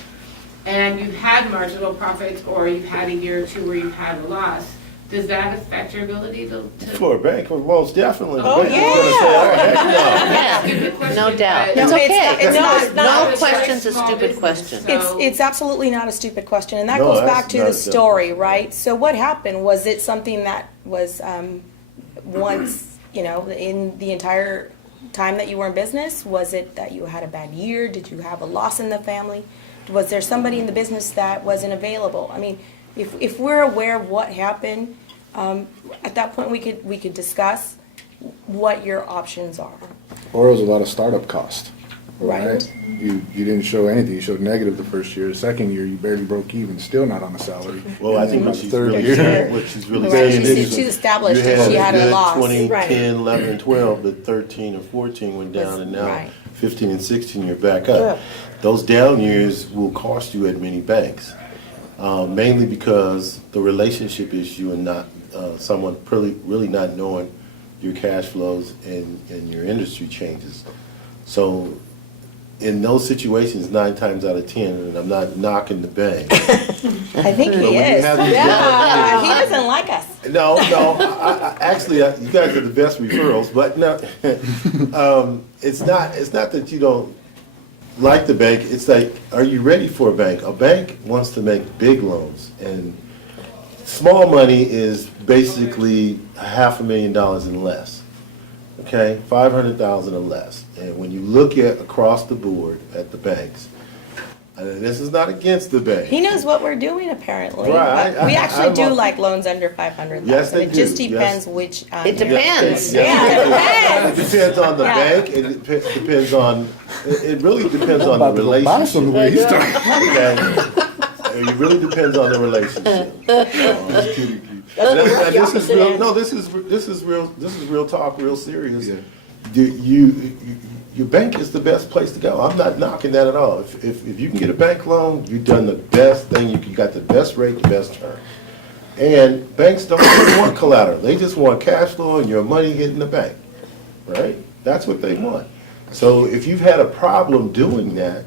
and you've had marginal profits or you've had a year or two where you've had a loss, does that affect your ability to For a bank, well, most definitely. Oh, The bank is gonna say, "Oh, heck no." Yeah, no doubt. but- It's No, okay. it's not. No question's a stupid question. It's absolutely not a stupid question, and that No, goes that's back to not the a dumb story, question. right? So what happened? Was it something that was once, in the entire time that you were in business? Was it that you had a bad year? Did you have a loss in the family? Was there somebody in the business that wasn't available? I mean, if we're aware of what happened, at that point we could discuss what your options are. Or it was a lot of startup cost. Right. You didn't show anything. You showed negative the first year. The second year, you barely broke even, still not on a salary. Well, I think And what the she's third really year- saying, what she's really Right. saying She's is established you that she had a good loss. 20, Right. 10, 11, and 12, but 13 and 14 went down, and now Right. 15 and 16 you're back up. Those down years will cost you at many banks, mainly because the relationship issue and not someone really not knowing your cash flows and your industry changes. So in those situations, 9 times out of 10, and I'm not knocking the bank. I think But he when you is. have these- Yeah, he doesn't like us. No, actually, you guys are the best referrals, but no, it's not that you don't like the bank. It's like, are you ready for a bank? A bank wants to make big loans, and small money is basically $500,000 and less. Okay, 500,000 or less. And when you look at across the board at the banks, and this is not against the bank. He knows what we're doing apparently. Right, But we actually I'm do a- like loans under 500,000. Yes, they It just do, depends yes. which. It depends. Yeah, It depends on the Yeah. bank, it depends on, it really depends on the About to go buy some the relationship. way he started. Okay? It really depends on the relationship. And this is real, no, this is real talk, real serious. Yeah. Your bank is the best place to go. I'm not knocking that at all. If you can get a bank loan, you've done the best thing. You got the best rate, the best term. And banks don't really want collateral. They just want cash flow and your money hitting the bank, right? That's what they want. So if you've had a problem doing that,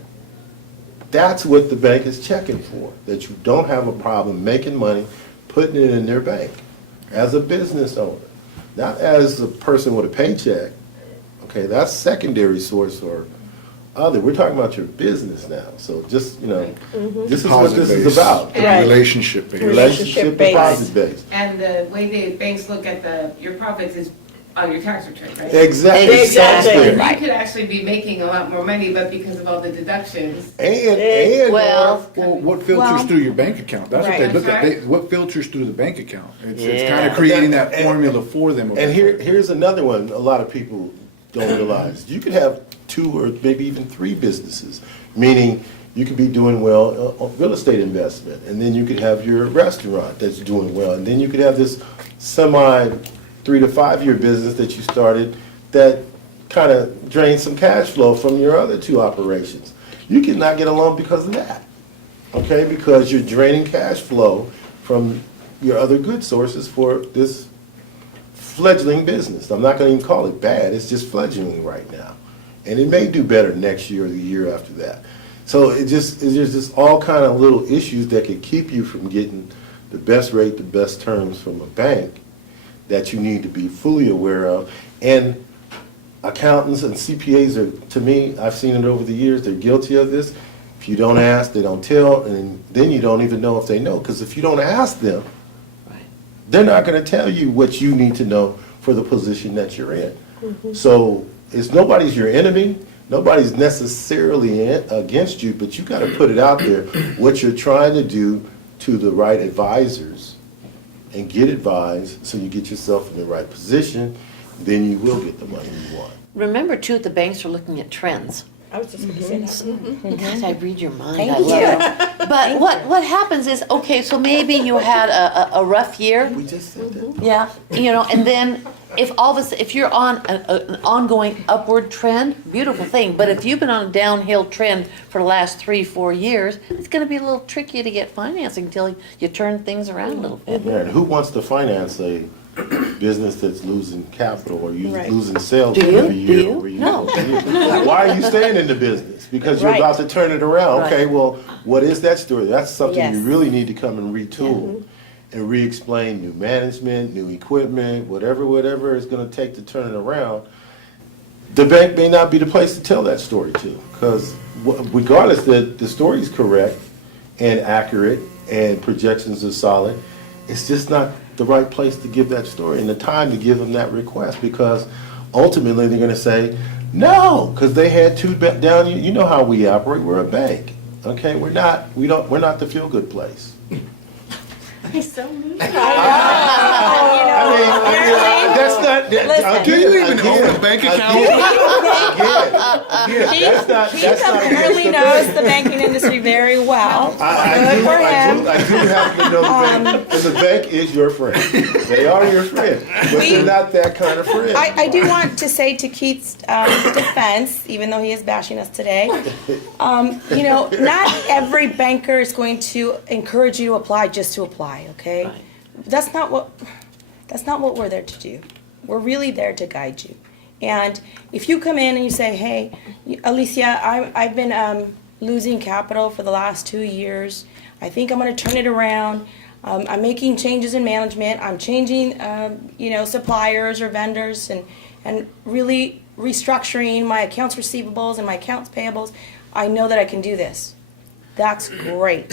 that's what the bank is checking for, that you don't have a problem making money, putting it in their bank as a business owner, not as a person with a paycheck. Okay, that's secondary source or other. We're talking about your business now. So just, this is what this is Deposit-based. about. Right. Relationship based. Relationship deposit based. And the way the banks look at your profits is on your tax return, right? Exactly. Exactly. So you could actually be making a lot more money, but because of all the deductions. And Well, Well, what filters Well- through your bank account? That's what Right. they look at. That's right. What filters through the bank account? It's Yeah. kind of creating that And- formula for them. And here's another one a lot of people don't realize. You could have 2 or maybe even 3 businesses, meaning you could be doing well on real estate investment, and then you could have your restaurant that's doing well, and then you could have this semi 3 to 5 year business that you started that kind of drain some cash flow from your other two operations. You cannot get a loan because of that, okay? Because you're draining cash flow from your other good sources for this fledgling business. I'm not going to even call it bad. It's just fledgling right now. And it may do better next year or the year after that. So there's just all kind of little issues that could keep you from getting the best rate, the best terms from a bank that you need to be fully aware of. And accountants and CPAs are, to me, I've seen it over the years, they're guilty of this. If you don't ask, they don't tell, and then you don't even know if they know. Because if you don't ask them, they're not going to tell you what you need to know for the position that you're in. So nobody's your enemy. Nobody's necessarily against you, but you got to put it out there what you're trying to do to the right advisors and get advised so you get yourself in the right position. Then you will get the money you want. Remember, too, the banks are looking at trends. I was just going to say that. Guys, I read your mind. Thank I love it. But what happens is, okay, so maybe you had a rough year. We just said that. Yeah, and then if you're on an ongoing upward trend, beautiful thing. But if you've been on a downhill trend for the last 3-4 years, it's going to be a little tricky to get financing until you turn things around a little bit. Yeah, and who wants to finance a business that's losing capital or Right. losing sales Do you? every Do year? you? over year No. over year? Why are you staying in the business? Because you're Right. about to turn it around. Right. Okay, well, what is that story? That's something Yes. you really need to come and retool and re-explain new management, new equipment, whatever it's going to take to turn it around. The bank may not be the place to tell that story to, because regardless that the story is correct and accurate and projections are solid, it's just not the right place to give that story and the time to give them that request, because ultimately they're going to say no, because they had two down. You know how we operate. We're a bank. Okay, we're not the feel good place. He's so mean. I mean, that's not. Listen. Do you even own a bank account? That's not. He That's not apparently against the knows bank. the banking industry very well. I Good for him. do happen to know the bank, and the bank is your friend. They are your friend, but they're not that kind of friend. I do want to say to Keith's defense, even though he is bashing us today, not every banker is going to encourage you to apply just to apply. Okay, Right. that's not what we're there to do. We're really there to guide you. And if you come in and you say, "Hey, Alicia, I've been losing capital for the last 2 years. I think I'm going to turn it around. I'm making changes in management. I'm changing, suppliers or vendors, and really restructuring my accounts receivables and my accounts payables. I know that I can do this." That's great.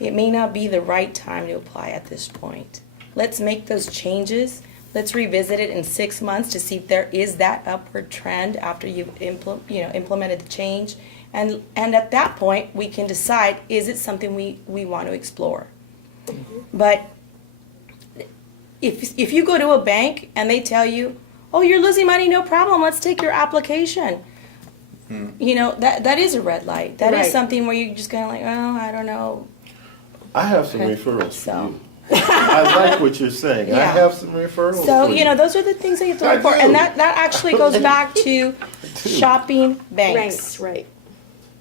It may not be the right time to apply at this point. Let's make those changes. Let's revisit it in 6 months to see if there is that upward trend after you've implemented the change. And at that point, we can decide, is it something we want to explore? But if you go to a bank and they tell you, "Oh, you're losing money, no problem, let's take your application." That is a red light. That Right. is something where you're just kind of like, "Oh, I don't know." I have some referrals for So. you. I like what you're saying. I Yeah. have some referrals. So, for you. those are the things that you have to I look for. do. And that actually goes back to shopping banks. Ranks, right.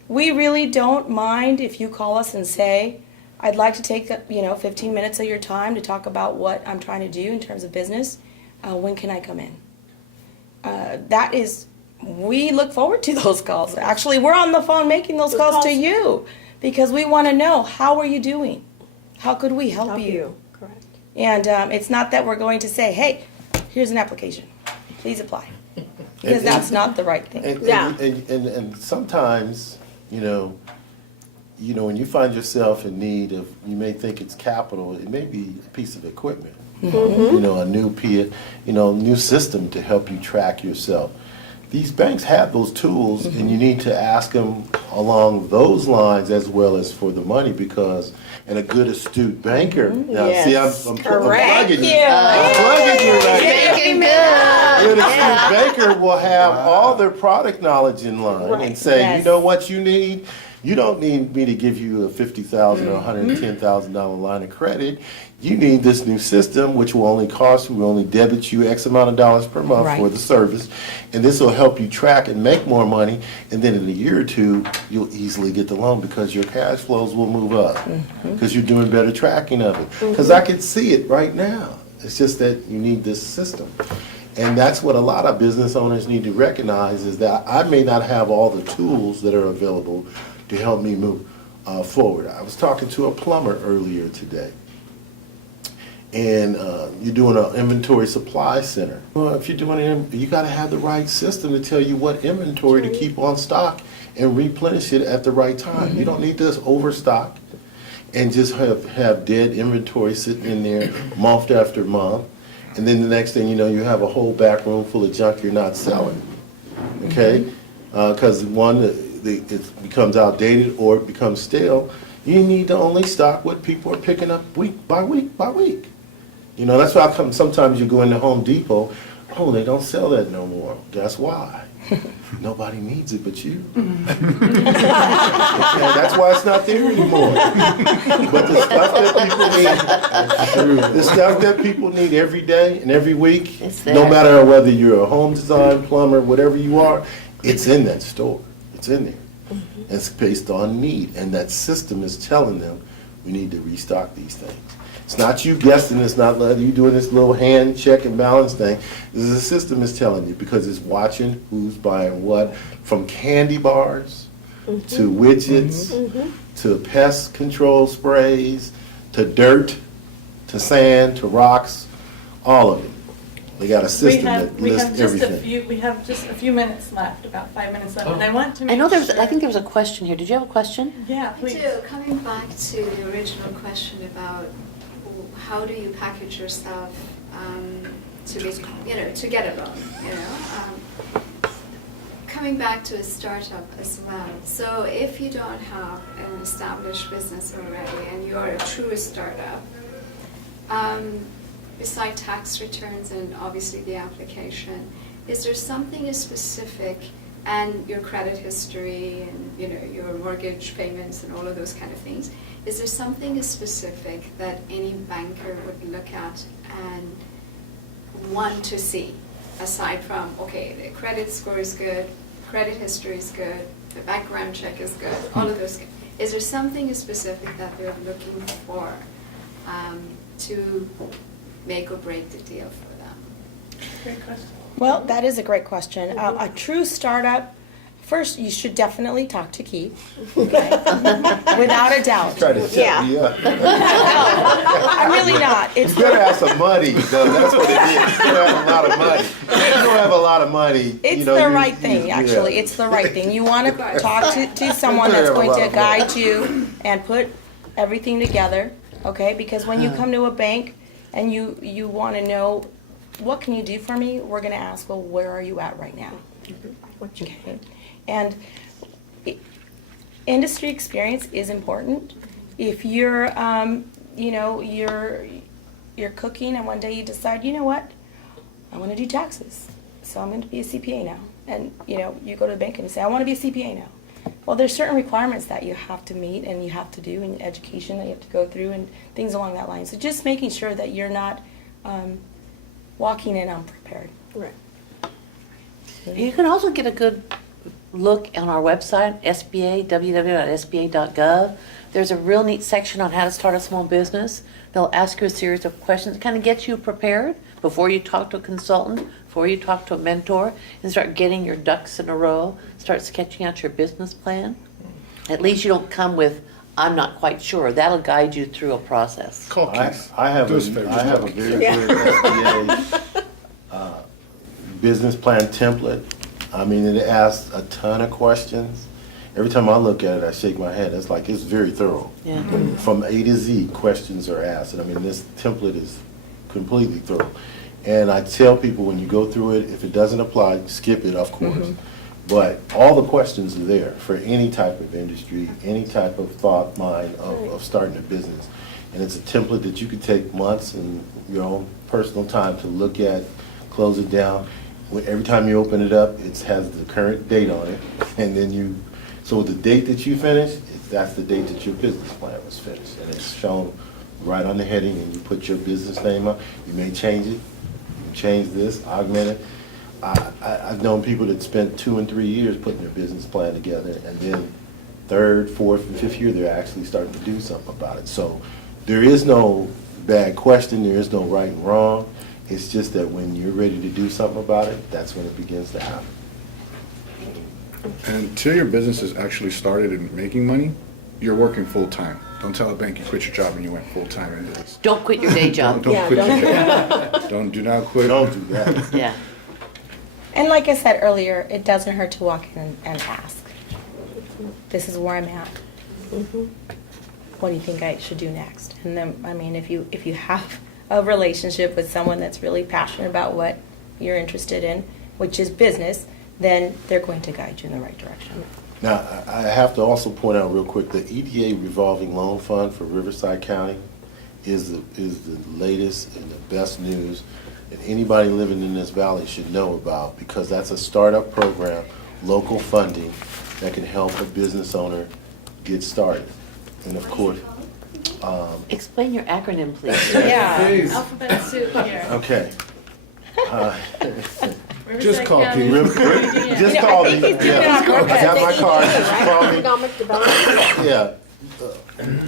We really don't mind if you call us and say, "I'd like to take 15 minutes of your time to talk about what I'm trying to do in terms of business. When can I come in?" We look forward to those calls. Actually, we're on the phone making those calls to you because we want to know, how are you doing? How could we help you? Correct. And it's not that we're going to say, "Hey, here's an application. Please apply." Because And- that's not the right thing. Yeah. And sometimes, when you find yourself in need of, you may think it's capital, it may be a piece of equipment. A new system to help you track yourself. These banks have those tools, and you need to ask them along those lines as well as for the money, because, and a good astute banker. Now, see, I'm plugging you. I'm plugging you right now. Making good. Good astute banker will have all their product knowledge in line and say, Yes. "You know what you need? You don't need me to give you a $50,000 or $110,000 line of credit. you need this new system, which will only cost you, will only debit you X amount of dollars per month for Right. the service. And this will help you track and make more money. And then in a year or two, you'll easily get the loan because your cash flows will move up. Because you're doing better tracking of it. Because I can see it right now. It's just that you need this system. And that's what a lot of business owners need to recognize, is that I may not have all the tools that are available to help me move forward. I was talking to a plumber earlier today, and you're doing an inventory supply center. Well, if you're doing it, you got to have the right system to tell you what inventory to keep on stock and replenish it at the right time. You don't need to overstock and just have dead inventory sitting in there month after month. And then the next thing you know, you have a whole back room full of junk you're not selling. Okay? Because it becomes outdated or it becomes stale. You need to only stock what people are picking up week by week by week. You know, that's why sometimes you go into Home Depot, oh, they don't sell that no more. Guess why? Nobody needs it but you. That's why it's not there anymore. But the stuff that people need every day and every week, It's there. no matter whether you're a home design, plumber, whatever you are, it's in that store. It's in there. It's based on need, and that system is telling them we need to restock these things. It's not you guessing, it's not you doing this little hand check and balance thing. The system is telling you because it's watching who's buying what, from candy bars to widgets to pest control sprays to dirt to sand to rocks, all of it. They got a system that lists everything. We have just a few minutes left, about 5 minutes left, and I want to I make know sure. I think there was a question here. Did you have a question? Yeah, I please. do. Coming back to the original question about how do you package yourself to be, to get a loan, coming back to a startup as well. So if you don't have an established business already and you are a true startup, beside tax returns and obviously the application, is there something specific, and your credit history and your mortgage payments and all of those kind of things, is there something specific that any banker would look at and want to see, aside from, okay, the credit score is good, credit history is good, the background check is good, all of those? Is there something specific that they're looking for to make or break the deal for them? Great question. Well, that is a great question. A true startup, first, you should definitely talk to Keith, okay? Without a doubt. Try to set me up. I'm really not. You better have some money, though. That's what it is. You don't have a lot of money. If you don't have a lot of money, It's the right thing, actually. It's the right thing. You want to talk to someone that's going to guide you and put everything together, okay? Because when you come to a bank and you want to know, what can you do for me? We're going to ask, well, where are you at right now? Okay. And industry experience is important. If you're, you're cooking and one day you decide, you know what, I want to do taxes, so I'm going to be a CPA now. And, you go to the bank and you say, I want to be a CPA now. Well, there's certain requirements that you have to meet and you have to do in education that you have to go through and things along that line. So just making sure that you're not walking in unprepared. Right. You can also get a good look on our website, SBA, www.sba.gov. There's a real neat section on how to start a small business. They'll ask you a series of questions, kind of get you prepared before you talk to a consultant, before you talk to a mentor, and start getting your ducks in a row, start sketching out your business plan. At least you don't come with, I'm not quite sure. That'll guide you through a process. Call Keith. I have Do us a favor, a call very Keith. good SBA business plan template. I mean, it asks a ton of questions. Every time I look at it, I shake my head. It's very thorough. Yeah. From A to Z, questions are asked. And I mean, this template is completely thorough. And I tell people when you go through it, if it doesn't apply, skip it, of course. But all the questions are there for any type of industry, any type of thought mind of starting a business. And it's a template that you could take months and your own personal time to look at, close it down. Every time you open it up, it has the current date on it. And then so the date that you finish, that's the date that your business plan was finished. And it's shown right on the heading, and you put your business name up. You may change it, you change this, augment it. I've known people that spent 2 and 3 years putting their business plan together, and then third, fourth, and fifth year, they're actually starting to do something about it. So there is no bad question, there is no right and wrong. It's just that when you're ready to do something about it, that's when it begins to happen. And until your business is actually started and making money, you're working full-time. Don't tell a bank you quit your job and you went full-time into this. Don't quit your day job. Don't Yeah, quit don't- your job. Do not quit. Don't do that. Yeah. And like I said earlier, it doesn't hurt to walk in and ask. This is where I'm at. What do you think I should do next? And then, I mean, if you have a relationship with someone that's really passionate about what you're interested in, which is business, then they're going to guide you in the right direction. Now, I have to also point out real quick, the EDA revolving loan fund for Riverside County is the latest and the best news that anybody living in this valley should know about, because that's a startup program, local funding, that can help a business owner get started. And of course, Explain your acronym, please. Yeah. Please. Alphabet soup here. okay. Just call Riverside Pete. County, Just yeah. call I me. think he's doing it Yeah. on purpose. I got my The card, EDA, just right? call me. Economic development. Yeah.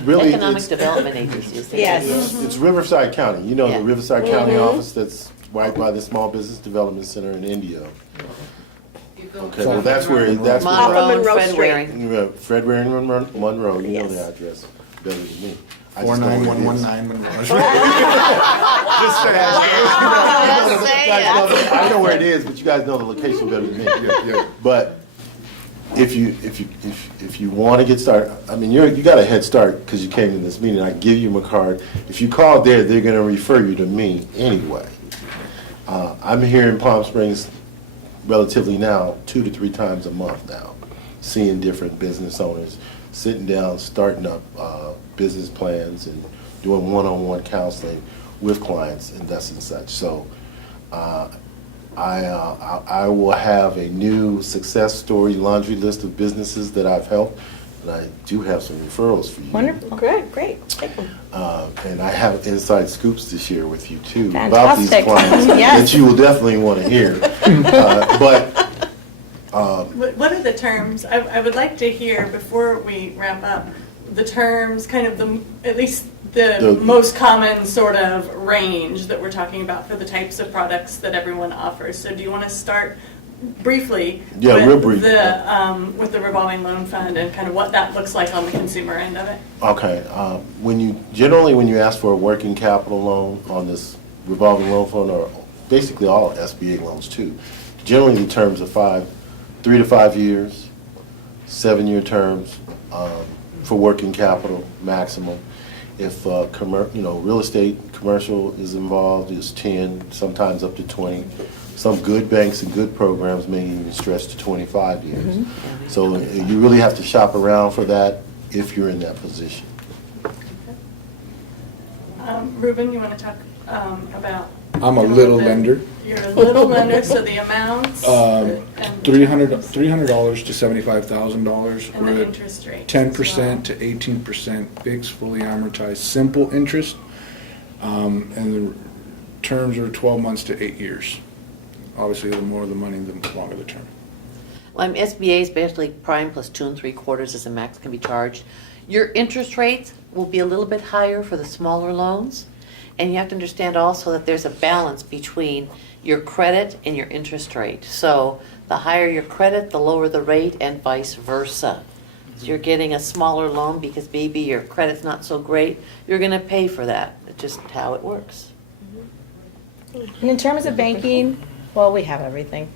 Really, Economic it's, Development Agency is the Yes. it's Riverside County. You know, Yeah. the Riverside County office that's right by the Small Business Development Center in Indio. You go- Okay, well, that's where, that's where. Monroe and Monroe Fred Street. Waring. Yeah, Fred Waring Monroe, you know Yes. the address better than me. I just know where it is. 49119 Monroe. Just saying. Just say You guys it. know I know where it is, but you guys know the location better than me. Yeah. But if you want to get started, I mean, you got a head start because you came to this meeting. I give you my card. If you call there, they're going to refer you to me anyway. I'm here in Palm Springs relatively now 2 to 3 times a month now, seeing different business owners, sitting down, starting up business plans and doing one-on-one counseling with clients and thus and such. So I will have a new success story laundry list of businesses that I've helped, and I do have some referrals for you. Wonderful. Great. Take them. And I have inside scoops to share with you too about these Fantastic. clients Yes. that you will definitely want to hear. But What are the terms? I would like to hear, before we wrap up, the terms, kind of at least the The- most common sort of range that we're talking about for the types of products that everyone offers. So do you want to start briefly Yeah, with real brief. with the revolving loan fund and kind of what that looks like on the consumer end of it? okay, when you ask for a working capital loan on this revolving loan fund, or basically all SBA loans too, generally the terms are 3 to 5 years, 7-year terms for working capital maximum. If real estate commercial is involved, is 10, sometimes up to 20. Some good banks and good programs may even stretch to 25 years. So you really have to shop around for that if you're in that position. Ruben, you want to talk about? I'm a little lender. You're a little lender, so the amounts and $300 to $75,000. and the interest rate. 10% to 18% fixed, fully amortized, simple interest. And the terms are 12 months to 8 years. Obviously, the more the money, the longer the term. Well, SBA is basically prime plus 2 3/4 as the max can be charged. Your interest rates will be a little bit higher for the smaller loans. And you have to understand also that there's a balance between your credit and your interest rate. So the higher your credit, the lower the rate, and vice versa. So you're getting a smaller loan because maybe your credit's not so great. You're going to pay for that. It's just how it works. And in terms of banking, well, we have everything.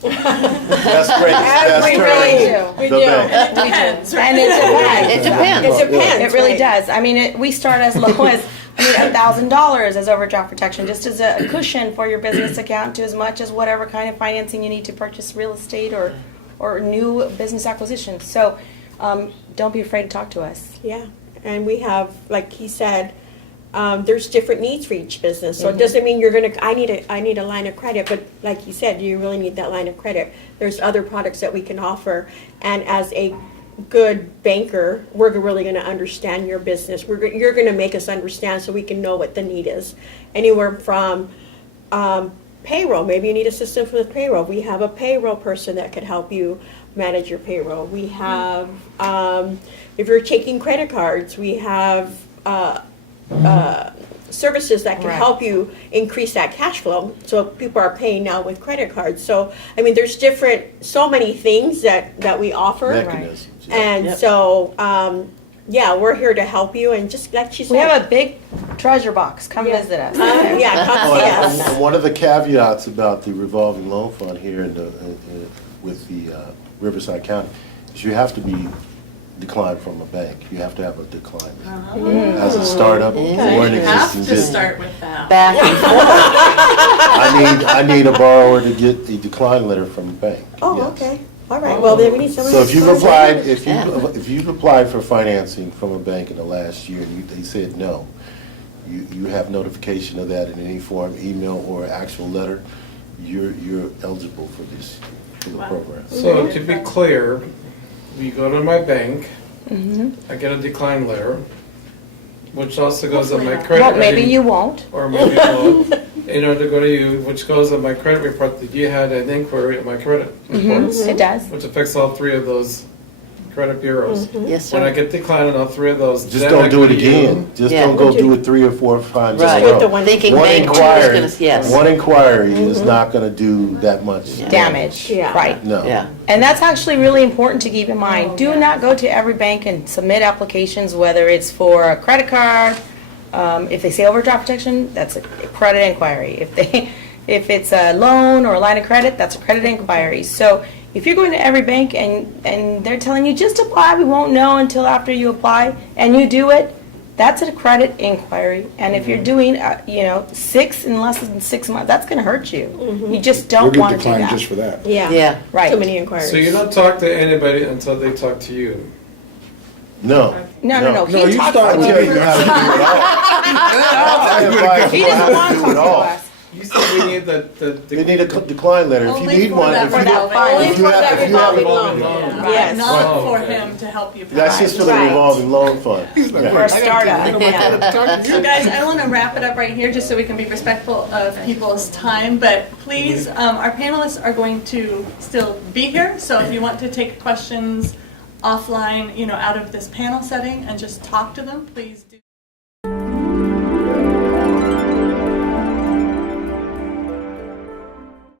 That's great. That's We really do. We The do. bank. And it depends, right? And it depends. It depends. It depends. It really right. does. I mean, we start as low as $1,000 as overdraft protection, just as a cushion for your business account, to as much as whatever kind of financing you need to purchase real estate or new business acquisitions. So don't be afraid to talk to us. Yeah, and we have, like he said, there's different needs for each business. So it doesn't mean you're gonna. I need a line of credit, but like you said, you really need that line of credit. There's other products that we can offer, and as a good banker, we're really going to understand your business. You're going to make us understand so we can know what the need is. Anywhere from payroll, maybe you need assistance with payroll. We have a payroll person that could help you manage your payroll. We have, if you're taking credit cards, we have services that can Right. help you increase that cash flow. So people are paying now with credit cards. So, I mean, there's so many things that we offer. Mechanisms. yeah. And Yep. so, yeah, we're here to help you, and just like she said. We have a big treasure box. Come Yeah. visit us. Yeah, come Oh, see and us. one of the caveats about the revolving loan fund here with the Riverside County is you have to be declined from a bank. You have to have a decline as a startup or an You have existing to business. start with that. Back and forth. I need a borrower to get a decline letter from a bank. Oh, yes. okay. All right, well, then we need someone. So if you've that's applied, close if you've applied for financing from a bank in the last year and they said no, you have notification of that in any form, email or actual letter, you're eligible for the Wow. program. So to be clear, we go to my bank, I get a decline letter, which also goes on my Hopefully not. credit. Well, maybe rating, you won't. Or maybe you won't, in order to go to you, which goes on my credit report that you had an inquiry at my credit reports, It does. which affects all three of those credit bureaus. Yes, When I sir. get declined on all three of those, Just then don't I do go it to you. again. Just Yeah. don't go do it 3 or 4 times in Right. a with the row. one. Thinking One bank was inquiry, gonna, yes. one inquiry is not going to do that much Damage. Yeah. Right. No. Yeah. And that's actually really important to keep in mind. Oh, Do yeah. not go to every bank and submit applications, whether it's for a credit card. If they say overdraft protection, that's a credit inquiry. If it's a loan or a line of credit, that's a credit inquiry. So if you're going to every bank and they're telling you just apply, we won't know until after you apply, and you do it, that's a credit inquiry. And if you're doing, 6 in less than 6 months, that's going to hurt you. You just We'll don't get want to do declined that. just for that. Yeah. Yeah. Right. Too many inquiries. So you don't talk to anybody until they talk to you. No. No. No. No, He you talks start to I with tell me. you how to do it all. I advise He you doesn't how want to to do it talk to all. us. You said we need the They need a decline letter. If you Only need for one, that if you revolving- don't- only if you for have- that if you have- revolving loan. Yeah. Yes. Not Oh, for okay. him to help you. That's just for the Right. revolving loan fund. For a startup. Yeah. So guys, I want to wrap it up right here just so we can be respectful of people's time, but please, our panelists are going to still be here, so if you want to take questions offline, out of this panel setting and just talk to them, please.